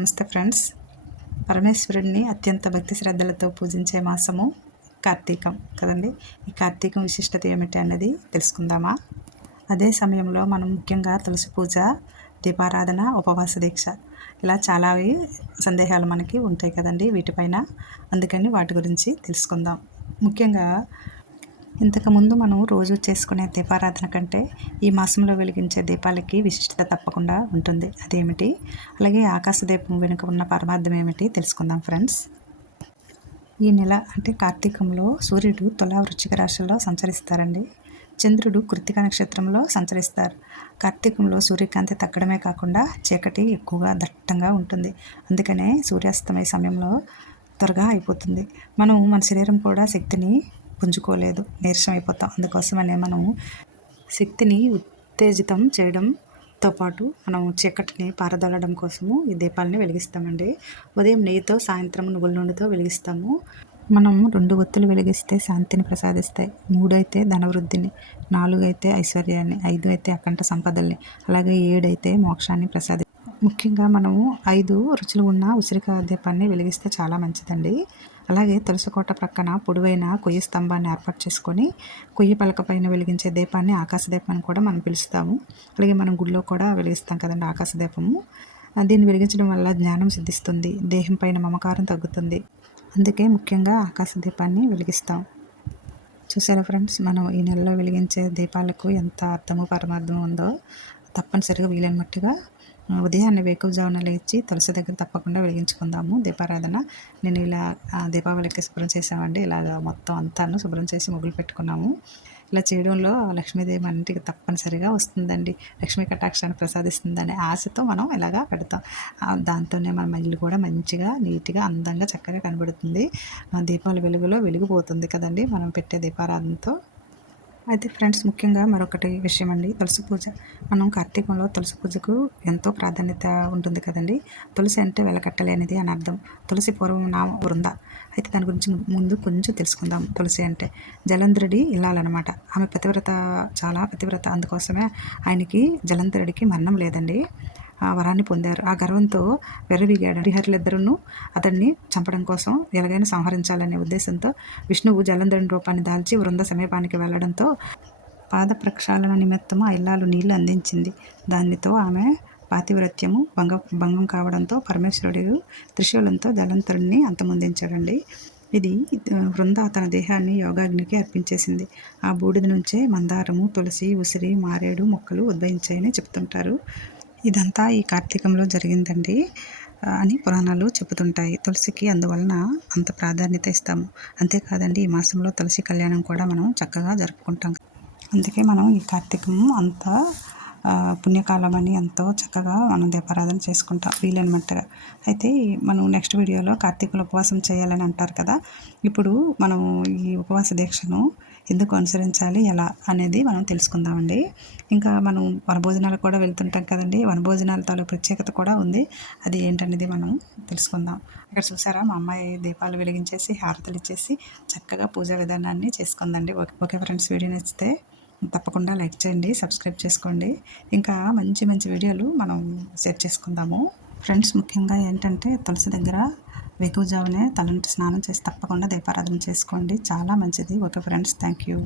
నమస్తే ఫ్రెండ్స్. పరమేశ్వరుడిని అత్యంత భక్తి శ్రద్ధలతో పూజించే మాసము కార్తీకం కదండి. ఈ కార్తీకం విశిష్టత ఏమిటి అన్నది తెలుసుకుందామా? అదే సమయంలో మనం ముఖ్యంగా తులసి పూజ దీపారాధన ఉపవాస దీక్ష ఇలా చాలా సందేహాలు మనకి ఉంటాయి కదండి వీటిపైన. అందుకని వాటి గురించి తెలుసుకుందాం. ముఖ్యంగా ఇంతకుముందు మనం రోజు చేసుకునే దీపారాధన కంటే ఈ మాసంలో వెలిగించే దీపాలకి విశిష్టత తప్పకుండా ఉంటుంది. అదేమిటి? అలాగే ఆకాశ దీపం వెనుక ఉన్న పరమార్థం ఏమిటి? తెలుసుకుందాం ఫ్రెండ్స్. ఈ నెల అంటే కార్తీకంలో సూర్యుడు తులా వృచ్చిక రాశుల్లో సంచరిస్తారండి. చంద్రుడు కృతిక నక్షత్రంలో సంచరిస్తారు. కార్తీకంలో సూర్యకాంతి తగ్గడమే కాకుండా చీకటి ఎక్కువగా దట్టంగా ఉంటుంది. అందుకనే సూర్యాస్తమయ సమయంలో త్వరగా అయిపోతుంది. మనం మన శరీరం కూడా శక్తిని పుంజుకోలేదు. నీరసం అయిపోతాం. అందుకోసమనే మనము శక్తిని ఉత్తేజితం చేయడంతో పాటు మనం చీకటిని పారదొలడం కోసము ఈ దీపాలని వెలిగిస్తామండి. ఉదయం నెయ్యితో సాయంత్రం నువ్వుల నూనెతో వెలిగిస్తాము. మనం రెండు ఒత్తులు వెలిగిస్తే శాంతిని ప్రసాదిస్తాయి. మూడు అయితే ధనవృద్ధిని నాలుగు అయితే ఐశ్వర్యాన్ని ఐదు అయితే అకంఠ సంపదల్ని అలాగే ఏడైతే మోక్షాన్ని ప్రసాది ముఖ్యంగా మనము ఐదు రుచులు ఉన్న ఉసిరికాయ దీపాన్ని వెలిగిస్తే చాలా మంచిదండి. అలాగే తులసికోట ప్రక్కన పొడవైన కొయ్యి స్తంభాన్ని ఏర్పాటు చేసుకొని కొయ్యి పలక పైన వెలిగించే దీపాన్ని ఆకాశ దీపాన్ని కూడా మనం పిలుస్తాము. అలాగే మనం గుడిలో కూడా వెలిగిస్తాం కదండి ఆకాశ దీపము. దీన్ని వెలిగించడం వల్ల జ్ఞానం సిద్ధిస్తుంది దేహం పైన మమకారం తగ్గుతుంది. అందుకే ముఖ్యంగా ఆకాశ దీపాన్ని వెలిగిస్తాం. చూసారా ఫ్రెండ్స్ మనం ఈ నెలలో వెలిగించే దీపాలకు ఎంత అర్థము పరమార్థం ఉందో తప్పనిసరిగా వీలైనట్టుగా ఉదయాన్నే వేకువజామున లేచి తులసి దగ్గర తప్పకుండా వెలిగించుకుందాము. దీపారాధన. నేను ఇలా దీపావళికి శుభ్రం చేసామండి ఇలాగ మొత్తం అంతాను శుభ్రం చేసి ముగ్గులు పెట్టుకున్నాము. ఇలా చేయడంలో లక్ష్మీదేవి మన ఇంటికి తప్పనిసరిగా వస్తుందండి. లక్ష్మీ కటాక్షాన్ని ప్రసాదిస్తుందనే ఆశతో మనం ఇలాగా పెడతాం. దాంతోనే మన ఇల్లు కూడా మంచిగా నీట్గా అందంగా చక్కగా కనబడుతుంది. దీపావళి వెలుగులో వెలిగిపోతుంది కదండి మనం పెట్టే దీపారాధనతో. అయితే ఫ్రెండ్స్ ముఖ్యంగా మరొకటి విషయం అండి తులసి పూజ. మనం కార్తీకంలో తులసి పూజకు ఎంతో ప్రాధాన్యత ఉంటుంది కదండి. తులసి అంటే వెలకట్టలేనిది అని అర్థం. తులసి పూర్వం నా వృంద. అయితే దాని గురించి ముందు కొంచెం తెలుసుకుందాం. తులసి అంటే జలంధ్రుడి ఇల్లాలన్నమాట. ఆమె పతివ్రత చాలా పతివ్రత. అందుకోసమే ఆయనకి జలంధ్రుడికి మరణం లేదండి. వరాన్ని పొందారు. ఆ గర్వంతో వెర్రవిగాడు హరిహరులిద్దరూ అతన్ని చంపడం కోసం ఎలాగైనా సంహరించాలనే ఉద్దేశంతో విష్ణువు జలంధరుని రూపాన్ని దాల్చి వృంద సమీపానికి వెళ్ళడంతో పాద ప్రక్షాళన నిమిత్తము ఆ ఇల్లాలు నీళ్ళు అందించింది. దానితో ఆమె పాతివ్రత్యము భంగ భంగం కావడంతో పరమేశ్వరుడు త్రిశూలంతో జలంతరుణ్ణి అంతమొందించాడండి. ఇది వృంద తన దేహాన్ని యోగాగ్నికి అర్పించేసింది. ఆ బూడిద నుంచే మందారము తులసి ఉసిరి మారేడు మొక్కలు ఉద్భవించాయని చెప్తుంటారు ఇదంతా ఈ కార్తీకంలో జరిగిందండి అని పురాణాలు చెబుతుంటాయి. తులసికి అందువలన అంత ప్రాధాన్యత ఇస్తాము. అంతేకాదండి ఈ మాసంలో తులసి కళ్యాణం కూడా మనం చక్కగా జరుపుకుంటాం. అందుకే మనం ఈ కార్తీకం అంత పుణ్యకాలం అని ఎంతో చక్కగా మనం దీపారాధన చేసుకుంటాం వీలైనట్టుగా అయితే మనం నెక్స్ట్ వీడియోలో కార్తీకుల ఉపవాసం చేయాలని అంటారు కదా ఇప్పుడు మనం ఈ ఉపవాస దీక్షను ఎందుకు అనుసరించాలి ఎలా అనేది మనం తెలుసుకుందామండి. ఇంకా మనం వనభోజనాలు కూడా వెళ్తుంటాం కదండి. వనభోజనాల తాలూ ప్రత్యేకత కూడా ఉంది. అది ఏంటనేది మనం తెలుసుకుందాం. అక్కడ చూసారా మా అమ్మాయి దీపాలు వెలిగించేసి హారతలు ఇచ్చేసి చక్కగా పూజా విధానాన్ని చేసుకుందండి. ఓకే ఫ్రెండ్స్ వీడియో నచ్చితే తప్పకుండా లైక్ చేయండి సబ్స్క్రైబ్ చేసుకోండి. ఇంకా మంచి మంచి వీడియోలు మనం షేర్ చేసుకుందాము. ఫ్రెండ్స్ ముఖ్యంగా ఏంటంటే తులసి దగ్గర వేకువజామునే తలంటి స్నానం చేసి తప్పకుండా దీపారాధన చేసుకోండి. చాలా మంచిది. Okay friends thank you